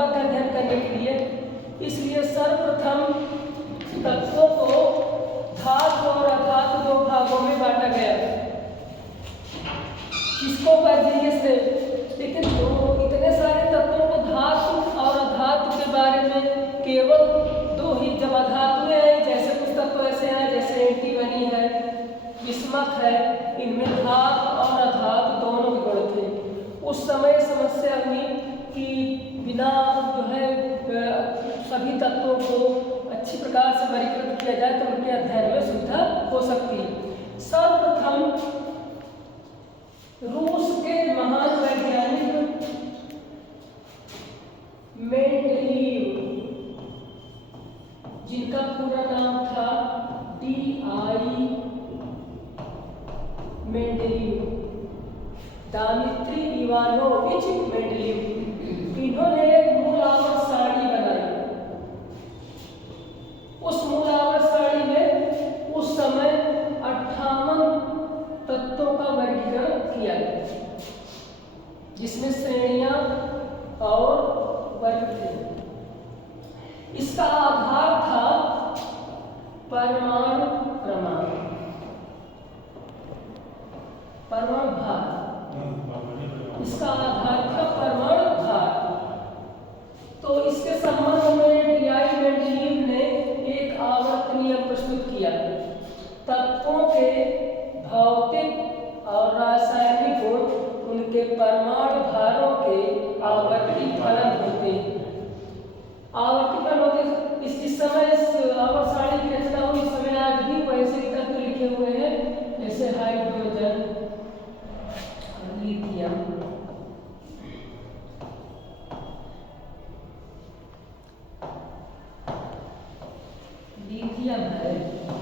संबंध का अध्ययन करने के लिए। इसलिए सर्वप्रथम तत्वों को धातु और अधातु दो भागों में बांटा गया, किसको वर्जीनियस ने। लेकिन तो इतने सारे तत्वों को धातु और अधातु के बारे में केवल दो ही, जब अधातुएं हैं जैसे कुछ तत्व ऐसे हैं जैसे एंटीमनी है, बिस्मथ है, इनमें धातु और अधातु दोनों के गुण थे। उस समय समस्या हुई कि बिना जो है सभी तत्वों को अच्छी प्रकार से वर्गीकृत किया जाए तो उनके अध्ययन में सुविधा हो सकती है। सर्वप्रथम रूस के महान वैज्ञानिक मेंडलीव, जिनका पूरा नाम था D.I. मेंडलीव, दामित्री इवानोविच मेंडलीव, इन्होंने एक मूल आवर्त सारणी बनाई। उस मूल आवर्त सारणी में उस समय 58 तत्वों का वर्गीकरण किया गया, जिसमें श्रेणियां और वर्ग थे। इसका आधार था परमाणु क्रमांक, परमाणु भार। इसका आधार था परमाणु भार। तो इसके संबंध में D.I. मेंडलीव ने एक आवर्त नियम प्रस्तुत किया। तत्वों के भौतिक और रासायनिक गुण उनके परमाणु भारों के आवर्ती फलन होते हैं। आवर्ती फलन होते इस समय इस आवर्त सारणी की रचना हुई। इस समय आज भी वैसे तत्व लिखे हुए हैं जैसे हाइड्रोजन, लिथियम, है,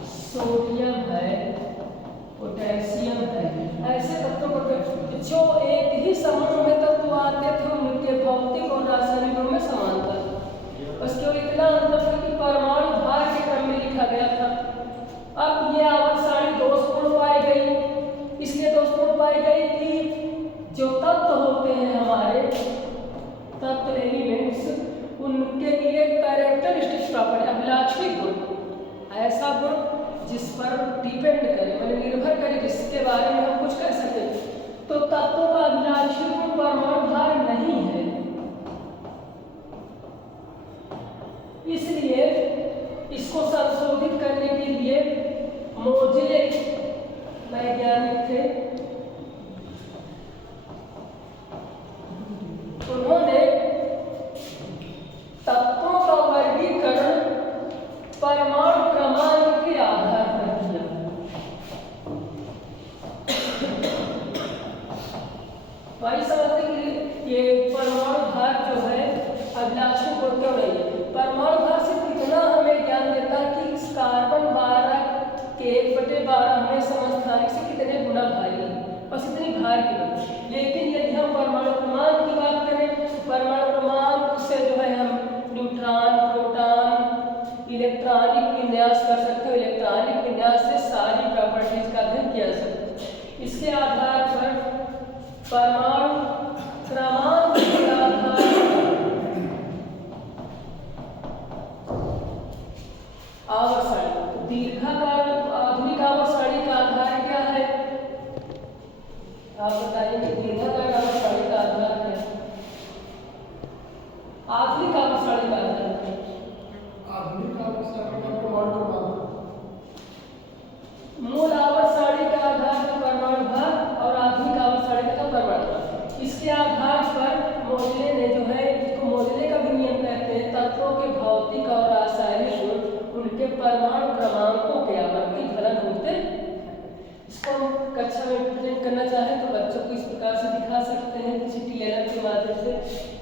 सोडियम है, पोटेशियम है। ऐसे तत्वों को जो एक ही समूह में तत्व आते थे उनके भौतिक और रासायनिक गुणों में समानता था। बस केवल इतना अंतर था कि परमाणु भार के क्रम में लिखा गया था। अब ये आवर्त सारणी दोषपूर्ण पाई गई। इसलिए दोषपूर्ण पाई गई कि जो तत्व होते हैं हमारे तत्व एलिमेंट्स, उनके लिए कैरेक्टरिस्टिक प्रॉपर्टी, अभिलाक्षिक गुण, ऐसा गुण जिस पर डिपेंड करे, मतलब निर्भर करे, जिसके बारे में हम कुछ कह सकें। तो तत्वों का अभिलाक्षिक गुण परमाणु भार नहीं है। इसलिए इसको संशोधित करने के लिए मोज़ले वैज्ञानिक थे, उन्होंने तत्वों का वर्गीकरण परमाणु क्रमांक के आधार पर किया। भाई समझते कि ये परमाणु भार जो है अभिलाक्षिक गुण क्यों नहीं है। परमाणु भार सिर्फ इतना हमें ज्ञान देता है कि कार्बन 12 के 1/12 हमें समस्थानिक से कितने गुना भारी है, बस इतनी भार की बात। लेकिन यदि हम परमाणु क्रमांक की बात करें, परमाणु क्रमांक से जो है हम न्यूट्रॉन, प्रोटॉन, इलेक्ट्रॉनिक विन्यास कर सकते हो। इलेक्ट्रॉनिक विन्यास से सारी प्रॉपर्टीज का अध्ययन किया जा सकता है। इसके आधार पर परमाणु क्रमांक के आधार आवर्त सारणी, दीर्घाकार आधुनिक आवर्त सारणी का आधार क्या है? आप बताइए कि दीर्घाकार आवर्त सारणी का आधार है, आधुनिक आवर्त सारणी का आधार है। आधुनिक आवर्त सारणी का परमाणु क्रमांक, मूल आवर्त सारणी का आधार है परमाणु भार और आधुनिक आवर्त सारणी का परमाणु भार। इसके आधार पर मोज़ले ने जो है, इसको मोज़ले का भी नियम कहते हैं, तत्वों के भौतिक और रासायनिक गुण उनके परमाणु क्रमांकों के आवर्ती फलन होते हैं। इसको हम कक्षा में प्रेजेंट करना चाहें तो बच्चों को इस प्रकार से दिखा सकते हैं किसी TLM के माध्यम से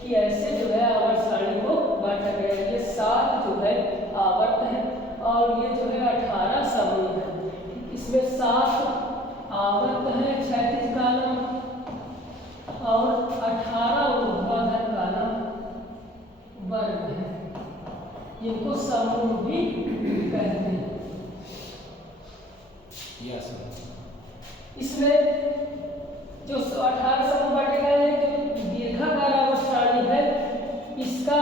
कि ऐसे जो है आवर्त सारणी को बांटा गया है। ये 7 जो है आवर्त है और ये जो है 18 समूह है। इसमें 7 आवर्त है, 36 कालम और 18 ऊर्ध्वाधर कालम वर्ग है, जिनको समूह भी कहते हैं। इसमें जो 18 समूह बांटे गए हैं, जो दीर्घाकार आवर्त सारणी है, इसका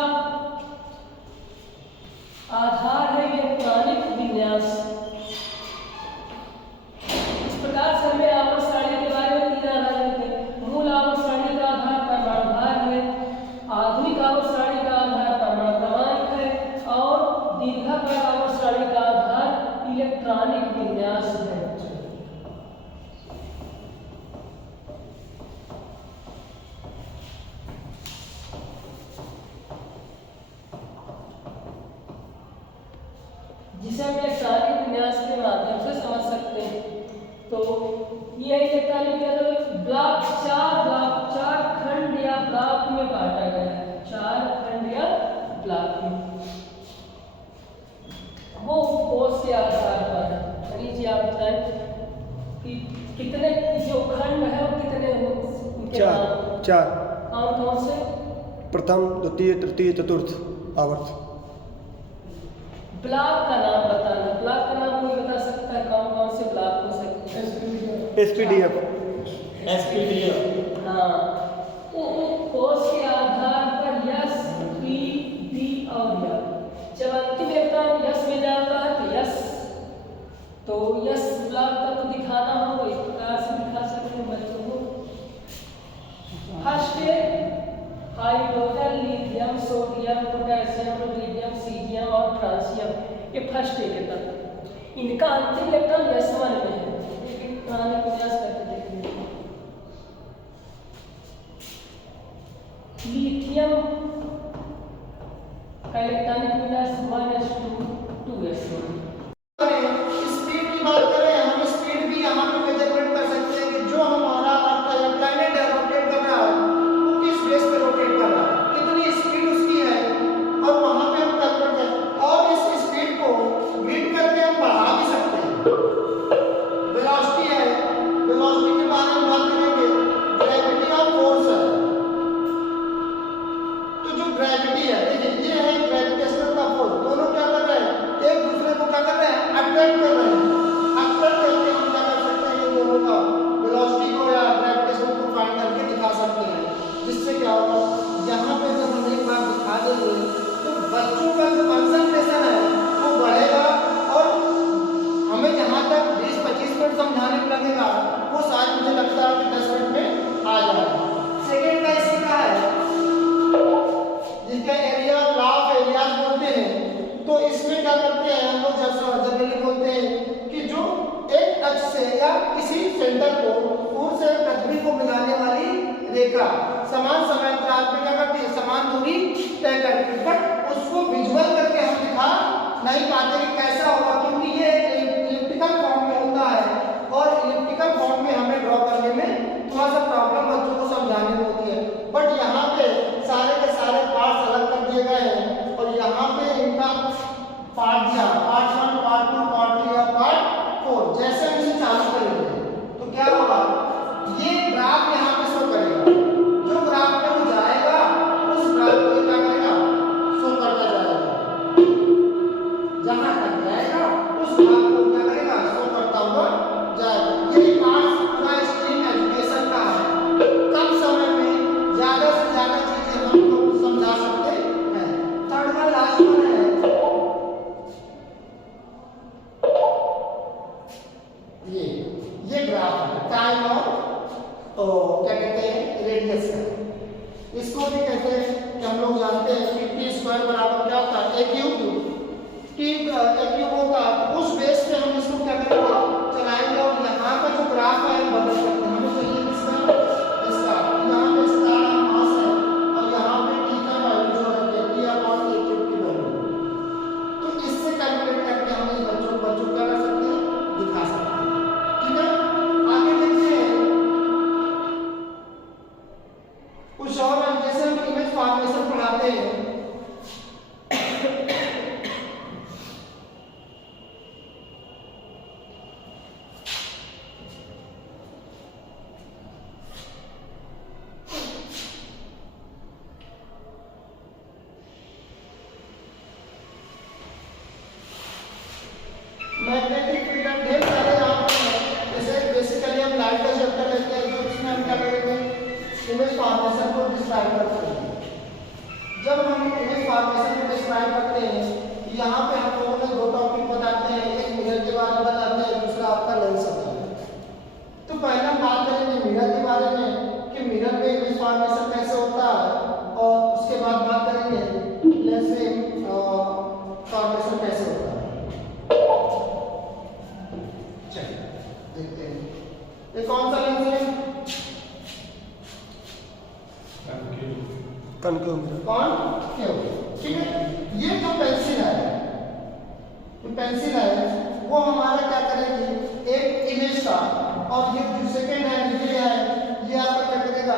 जिसे हम इलेक्ट्रॉनिक विन्यास के माध्यम से समझ सकते हैं। तो ये इलेक्ट्रॉनिक ब्लॉक चार खंड या ब्लॉक में बांटा गया है, 4 खंड या ब्लॉक में, वो कोष के आधार पर है। यानी जी आप बताएं कि कितने जो खंड है वो कितने उनके चार कौन कौन से? प्रथम, द्वितीय, तृतीय, चतुर्थ आवर्त। ब्लॉक का नाम बताना, ब्लॉक का नाम कोई बता सकता है? कौन कौन से ब्लॉक हो सकते हैं? एसपीडीएफ। हाँ, वो कोष के आधार पर यस, पी, डी और य। जब अंतिम योगदान यस में जाता है तो यस, तो यस ब्लॉक का तो दिखाना होगा, इस प्रकार से दिखा सकते हैं बच्चों को। फर्स्ट है hydrogen, lithium, sodium, potassium, rubidium, caesium और फ्रांसियम। ये फर्स्ट है के तत्व, इनका अंतिम इलेक्ट्रॉन S1 में है। लेकिन पुराने प्रयास करके देखेंगे। लिथियम का इलेक्ट्रॉनिक विन्यास 1s2 2s1। स्पीड की बात करें, हम स्पीड भी यहाँ पे मेजरमेंट कर सकते हैं कि जो हमारा प्लैनेट है रोटेट कर रहा है वो किस बेस पे रोटेट कर रहा है, कितनी स्पीड उसकी है, और वहाँ पे हम कैलकुलेट करें। और इस स्पीड को रीड करके हम बढ़ा भी सकते हैं। वेलोसिटी है, वेलोसिटी के बारे में बात करेंगे, ग्रेविटी और फोर्स है। तो जो ग्रेविटी है, ये है ग्रेविटेशनल का फोर्स, दोनों क्या कर रहे हैं, एक दूसरे को क्या कर रहे हैं, अट्रैक्ट कर रहे हैं। अट्रैक्ट करके हम क्या कर सकते हैं, ये दोनों का वेलोसिटी को या ग्रेविटेशन को फाइंड करके दिखा सकते हैं। जिससे क्या होगा, यहाँ पे जब हम एक बार दिखा देंगे तो बच्चों का जो कंसंट्रेशन है वो बढ़ेगा, और हमें जहाँ तक 20-25 मिनट समझाने में लगेगा वो शायद मुझे लगता है कि 10 मिनट में आ जाएगा। सेकेंड का इसी का है, जिसका एरिया लॉ ऑफ एरियाज बोलते हैं। तो इसमें क्या करते हैं हम लोग, जनरली बोलते हैं कि जो एक टच से या किसी सेंटर को दूर से पृथ्वी को मिलाने वाली रेखा समान समय अंतराल पे क्या करती है, समान दूरी तय करती है। बट उसको विजुअल करके हम दिखा नहीं पाते कि कैसा होगा, क्योंकि ये इलिप्टिकल फॉर्म में होता है, और इलिप्टिकल फॉर्म में हमें ड्रॉ करने में थोड़ा सा प्रॉब्लम बच्चों को समझाने में होती है। बट यहाँ पे सारे के सारे पार्ट्स अलग कर दिए गए हैं, और यहाँ पे इनका पार्ट दिया, पार्ट 1, पार्ट 2, पार्ट 3 और पार्ट 4। जैसे हम इसे चालू करेंगे तो क्या होगा, ये ग्राफ यहाँ पे शो करेगा, जो ग्राफ पे वो जाएगा उस ग्राफ को क्या करेगा, शो करता जाएगा। जहाँ तक जाएगा उस ग्राफ को क्या करेगा, शो करता हुआ जाएगा। ये पार्ट पूरा स्ट्रीम एजुकेशन का है। कम समय में ज्यादा से ज्यादा चीजें हम लोग समझा सकते हैं। थर्ड वन, लास्ट वन है, ये ग्राफ है टाइम और तो क्या कहते हैं, रेडियस है। इसको भी कहते हैं कि हम लोग जानते हैं कि टी स्क्वायर बराबर क्या होता है, ए क्यूब। टी ए क्यूब होगा, उस बेस पे हम इसको क्या करेंगे, चलाएंगे, और यहाँ का जो ग्राफ है बदल सकते हैं। हमें चाहिए किसका, इसका। यहाँ पे इसका मास है, और यहाँ पे टी का वैल्यू जो है टी अपॉन ए क्यूब की वैल्यू। तो इससे कैलकुलेट करके हम इस बच्चों क्या कर सकते हैं, दिखा सकते हैं। ठीक है, आगे देखते हैं कुछ और। जैसे हम इमेज फॉर्मेशन पढ़ाते हैं, मैग्नेटिक फील्ड ढेर सारे यहाँ पे हैं। जैसे बेसिकली हम लाइट का चैप्टर लेते हैं, तो इसमें हम क्या करेंगे, इमेज फॉर्मेशन को डिस्क्राइब करते हैं। जब हम इमेज फॉर्मेशन को डिस्क्राइब करते हैं, यहाँ पे हम लोगों ने 2 टॉपिक बताते हैं, एक मिरर के बारे में बताते हैं, दूसरा आपका लेंस होता है। तो पहले हम बात करेंगे मिरर के बारे में कि मिरर में इमेज फॉर्मेशन कैसे होता है, और उसके बाद बात करेंगे लेंस में फॉर्मेशन कैसे होता है। देखते हैं ये कौन सा लेंस है, कनकेव मिरर। कौन क्यों, ठीक है। ये जो पेंसिल है, पेंसिल है वो हमारा क्या करेगी एक इमेज का, और ये जो सेकंड है ये आपका क्या करेगा,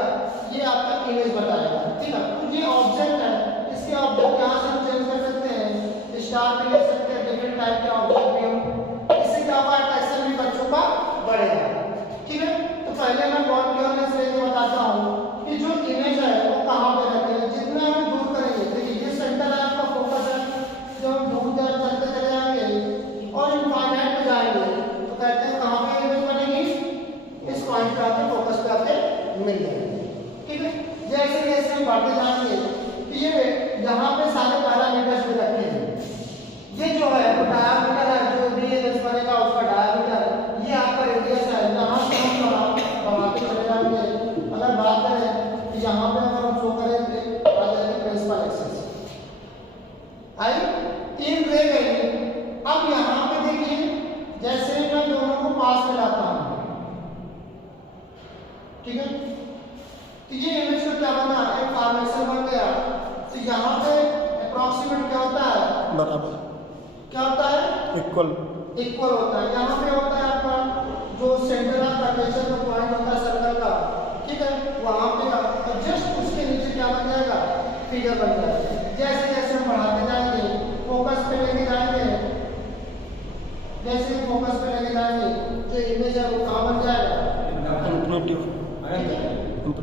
ये आपका इमेज बताएगा। ठीक है, तो ये ऑब्जेक्ट है, इसके ऑब्जेक्ट यहाँ से हम चेंज कर सकते हैं, स्टार भी ले सकते हैं, डिफरेंट टाइप के ऑब्जेक्ट भी हम। इससे क्या होगा, अट्रैक्शन भी बच्चों का बढ़ेगा। ठीक है, तो पहले मैं बहुत क्लियरनेस लेके बताता हूँ कि जो इमेज है वो कहाँ पे रहते हैं। जितना हम दूर करेंगे, देखिए ये सेंटर है आपका, फोकस है, जब हम दूर तरफ चलते चले जाएंगे और इनफाइनाइट पे जाएंगे तो कहते हैं कहाँ पे इमेज बनेगी, इस पॉइंट पे आके फोकस पे आके मिल जाएगी। ठीक है, जैसे जैसे हम बढ़ते जाएंगे ये यहाँ पे सारे पैरामीटर्स भी रखे हैं। ये जो है वो डायमीटर है, जो भी इमेज बनेगा उसका डायमीटर, ये आपका रेडियस है, यहाँ से हम बढ़ाते चले जाएंगे। अगर बात करें कि यहाँ पे अगर हम शो करें तो आ जाएगी प्रिंसिपल एक्सिस, आई 3 रह गई। अब यहाँ पे देखिए जैसे मैं दोनों को पास में लाता हूँ, ठीक है, तो ये इमेज का क्या बना, एक फॉर्मेशन बन गया। तो यहाँ पे अप्रॉक्सीमेट क्या होता है, बराबर, क्या होता है, इक्वल होता है। यहाँ पे होता है आपका जो सेंटर ऑफ कर्वेचर का पॉइंट होता है सर्कल का, ठीक है, वहाँ पे का जस्ट उसके नीचे क्या बन जाएगा, फिगर बन जाएगा। जैसे जैसे हम बढ़ाते जाएंगे, फोकस पे लेके जाएंगे, जैसे फोकस पे लेके जाएंगे जो इमेज है वो कहाँ बन जाएगा,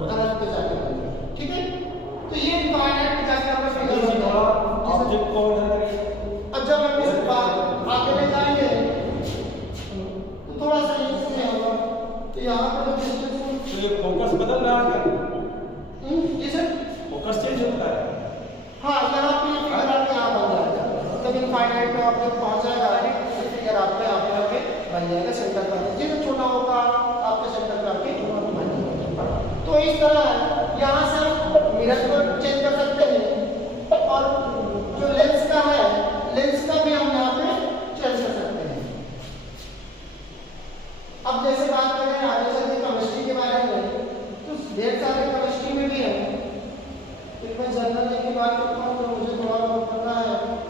कलर पे जाके बन जाएगा। ठीक है, तो ये इनफाइनाइट पे जाके आपका फिगर बन जाएगा। ऑब्जेक्ट को अब जब हम इस बात आगे ले जाएंगे तो थोड़ा सा इसमें होगा, तो यहाँ पे जब डिस्टेंस, तो ये फोकस बदल रहा है, ये सर फोकस चेंज होता है। हाँ, यहाँ पे फिगर आपके यहाँ बन जाएगा। तब इनफाइनाइट पे आप लोग पहुँच जाएगा, तो फिगर आपके यहाँ पे आके बन जाएगा सेंटर पर। जितना छोटा होगा आपके सेंटर पे आके बन जाएगा। तो इस तरह यहाँ से हम मिरर को चेंज कर सकते हैं, और जो लेंस का है, लेंस का भी हम यहाँ पे चेंज कर सकते हैं। अब जैसे बात करें आगे चल के केमिस्ट्री के बारे में, तो ढेर सारे केमिस्ट्री में भी है। फिर मैं जनरल की बात करता हूँ तो मुझे थोड़ा बहुत पता है।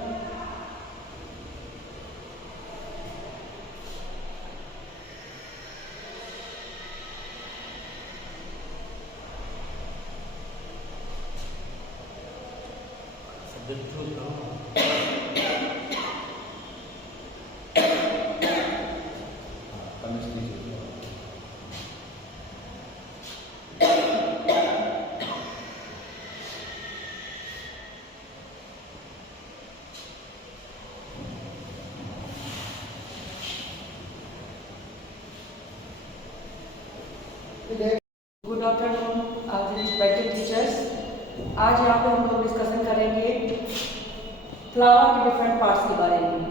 Good afternoon respected teachers. आज यहाँ पे हम लोग डिस्कशन करेंगे फ्लावर के डिफरेंट पार्ट्स के बारे में।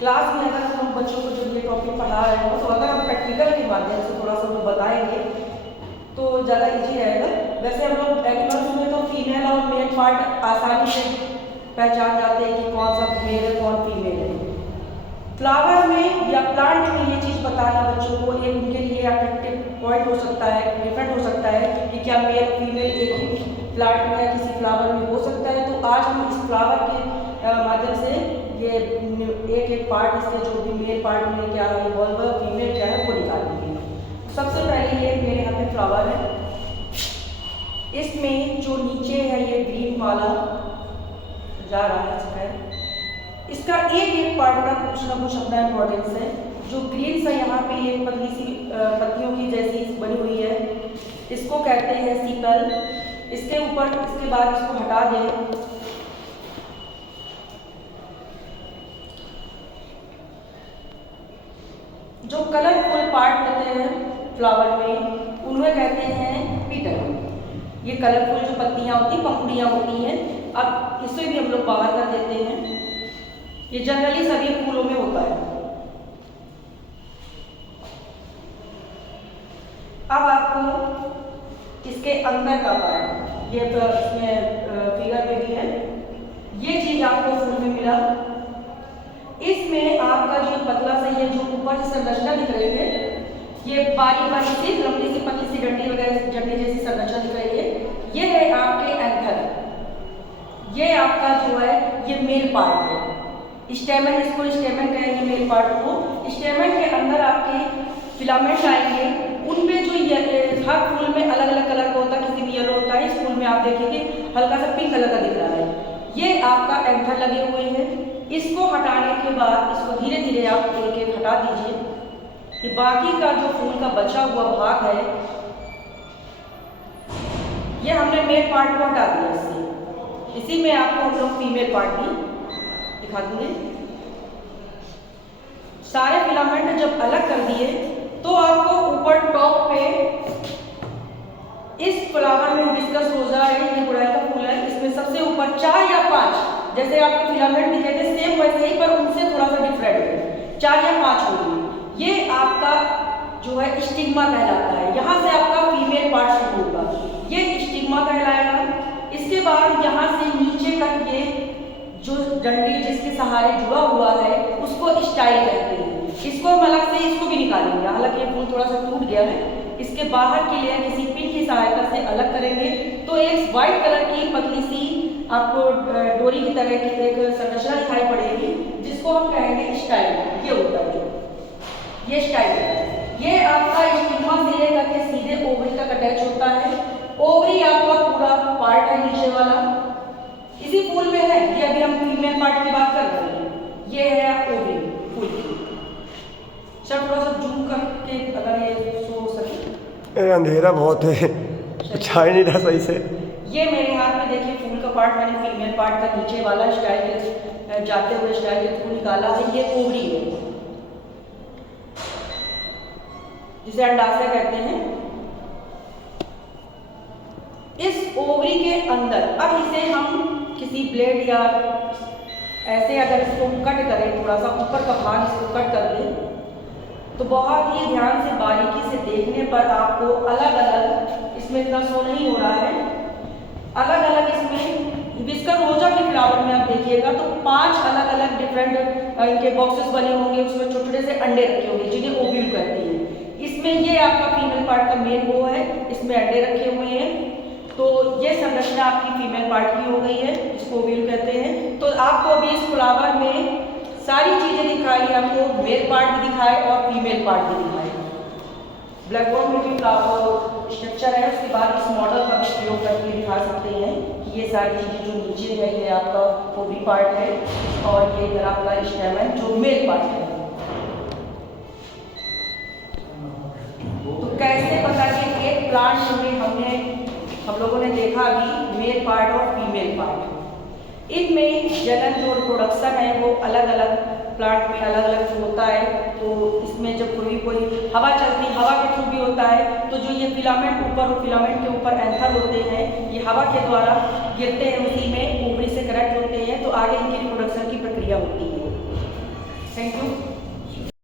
क्लास में अगर हम बच्चों को जो ये टॉपिक पढ़ा रहे हो, तो अगर हम प्रैक्टिकल के माध्यम से थोड़ा सा उनको बताएंगे तो ज़्यादा इजी रहेगा। वैसे हम लोग एनिमल्स में तो फीमेल और मेल पार्ट आसानी से पहचान जाते हैं कि कौन सा मेल है कौन फीमेल है। फ्लावर में या प्लांट में ये चीज़ बताना बच्चों को एक उनके लिए अट्रैक्टिव पॉइंट हो सकता है, डिफरेंट हो सकता है कि क्या मेल फीमेल एक ही प्लांट में या किसी फ्लावर में हो सकता है। तो आज हम इस फ्लावर के माध्यम से ये एक एक पार्ट, इसके जो भी मेल पार्ट में क्या इन्वॉल्व है, फीमेल क्या है, वो निकालेंगे। सबसे पहले ये मेरे यहाँ पे फ्लावर है। इसमें जो नीचे है ये ग्रीन वाला जा रहा है इसमें, इसका एक एक पार्ट का कुछ ना कुछ अपना इम्पोर्टेंस है। जो ग्रीन सा यहाँ पे ये पतली सी पत्तियों की जैसी बनी हुई है, इसको कहते हैं सीपल। इसके ऊपर इसके बाद इसको हटा दें। जो कलरफुल पार्ट होते हैं फ्लावर में उन्हें कहते हैं पीटल। ये कलरफुल जो पत्तियाँ होती, पंखुड़ियाँ होती हैं, अब इसे भी हम लोग बाहर कर देते हैं। ये जनरली सभी फूलों में होता है। अब आपको इसके अंदर का पार्ट, ये तो इसमें फिगर में भी है, ये चीज आपको फूल में मिला। इसमें आपका जो पतला सा ये जो ऊपर से संरचना दिख रही है, ये बारीक बारीक सी लंबी सी पतली सी डंडी वगैरह डंडी जैसी संरचना दिख रही है, ये है आपके एंथर। ये आपका जो है ये मेल पार्ट है। स्टेमन, इसको स्टेमन कहेंगे मेल पार्ट को। स्टेमन के अंदर आपके फिलामेंट आएंगे, उनपे जो हर फूल में अलग अलग कलर का होता है, किसी में येलो होता है, इस फूल में आप देखेंगे हल्का सा पिंक कलर का दिख रहा है। ये आपका एंथर लगे हुए हैं। इसको हटाने के बाद इसको धीरे धीरे आप तोड़ के हटा दीजिए। ये बाकी का जो फूल का बचा हुआ भाग है, ये हमने मेल पार्ट को हटा दिया इससे। इसी में आपको हम लोग फीमेल पार्ट भी दिखा देंगे। सारे फिलामेंट जब अलग कर दिए तो आपको ऊपर टॉप पे इस फ्लावर में हिबिस्कस रोजा है, ये गुड़हल का फूल है, इसमें सबसे ऊपर 4 या 5 जैसे आपके फिलामेंट दिखे थे सेम वैसे ही, पर उनसे थोड़ा सा डिफरेंट है, 4 या 5 होगी। ये आपका जो है स्टिग्मा कहलाता है। यहाँ से आपका फीमेल पार्ट शुरू होगा, ये स्टिग्मा कहलाएगा। इसके बाद यहाँ से नीचे तक ये जो डंडी जिसके सहारे जुड़ा हुआ है उसको स्टाइल कहते हैं। इसको हम अलग से इसको भी निकालेंगे, हालांकि ये फूल थोड़ा सा टूट गया है। इसके बाहर की लेयर किसी पिन की सहायता से अलग करेंगे तो एक वाइट कलर की पतली सी आपको डोरी की तरह की एक संरचना दिखाई पड़ेगी, जिसको हम कहेंगे स्टाइल। ये होता है जो ये स्टाइल है, ये आपका स्टिग्मा से लेकर के सीधे ओवरी तक अटैच होता है। ओवरी आपका पूरा पार्ट है नीचे वाला, इसी फूल में है। ये अभी हम फीमेल पार्ट की बात कर रहे हैं, ये है ओवरी फूल की। सर थोड़ा सा जूम करके अगर ये शो हो सके। अंधेरा बहुत है, अच्छा ही नहीं रहा सही से। ये मेरे हाथ में देखिए फूल का पार्ट मैंने फीमेल पार्ट का नीचे वाला स्टाइल जाते हुए स्टाइल के थ्रू निकाला है। ये ओवरी है जिसे अंडाशय कहते हैं। इस ओवरी के अंदर अब इसे हम किसी ब्लेड या ऐसे अगर इसको कट करें, थोड़ा सा ऊपर का भाग इसको कट कर दें तो बहुत ही ध्यान से बारीकी से देखने पर आपको अलग अलग, इसमें इतना शो नहीं हो रहा है, अलग अलग इसमें हिबिस्कस रोजा के फ्लावर में आप देखिएगा तो 5 अलग अलग डिफरेंट इनके बॉक्सेस बने होंगे, उसमें छोटे छोटे से अंडे रखे होंगे जिन्हें ओव्यूल कहते हैं। इसमें ये आपका फीमेल पार्ट का मेन वो है, इसमें अंडे रखे हुए हैं। तो ये संरचना आपकी फीमेल पार्ट की हो गई है, इसको ओव्यूल कहते हैं। तो आपको अभी इस फ्लावर में सारी चीजें दिखाई, आपको मेल पार्ट भी दिखाए और फीमेल पार्ट भी दिखाए। ब्लैक बोर्ड में भी फ्लावर स्ट्रक्चर है, उसके बाद इस मॉडल का भी प्रयोग करके दिखा सकते हैं कि ये सारी चीजें जो नीचे है ये आपका ओवरी पार्ट है और ये इधर आपका स्टेमन जो मेल पार्ट है। तो कैसे पता कि एक प्लांट में हम लोगों ने देखा अभी मेल पार्ट और फीमेल पार्ट, इनमें जनन जो प्रोडक्शन है वो अलग अलग प्लांट में अलग अलग होता है। तो इसमें जब कोई हवा चलती, हवा के थ्रू भी होता है, तो जो ये फिलामेंट ऊपर और फिलामेंट के ऊपर एंथर होते हैं, ये हवा के द्वारा गिरते हैं, उसी में ओवरी से कनेक्ट होते हैं, तो आगे इनकी रिप्रोडक्शन की प्रक्रिया होती है। Thank you.